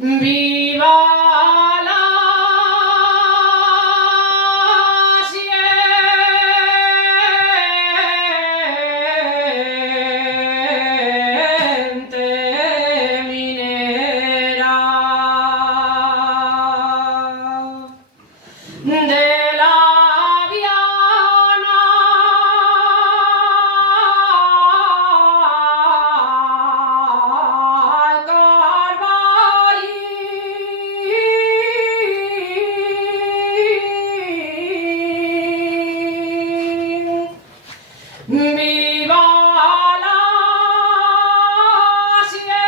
Viva la siente minera de la Viana al Carbalín. Viva la siente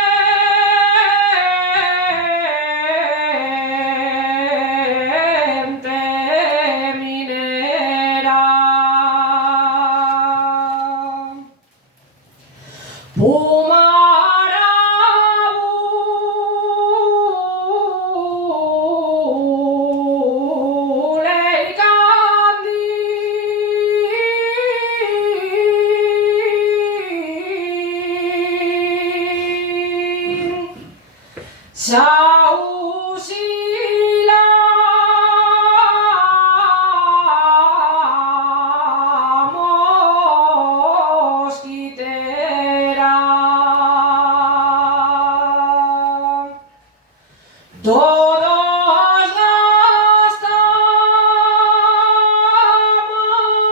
minera. Pumarabú, Leicandín, Sausila, mosquitera. Todos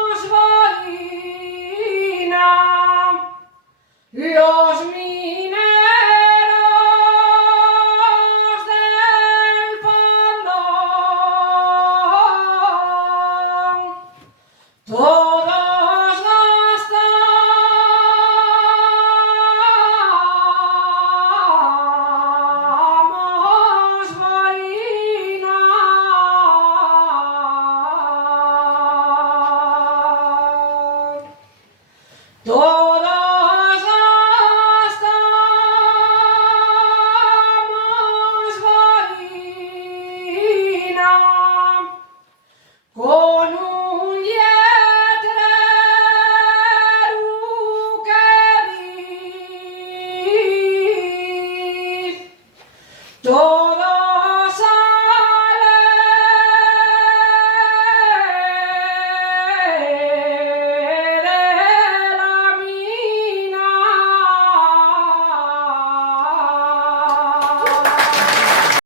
gastamos boina, los mineros del fondo. Todos gastamos boina. Todos gastamos boina con un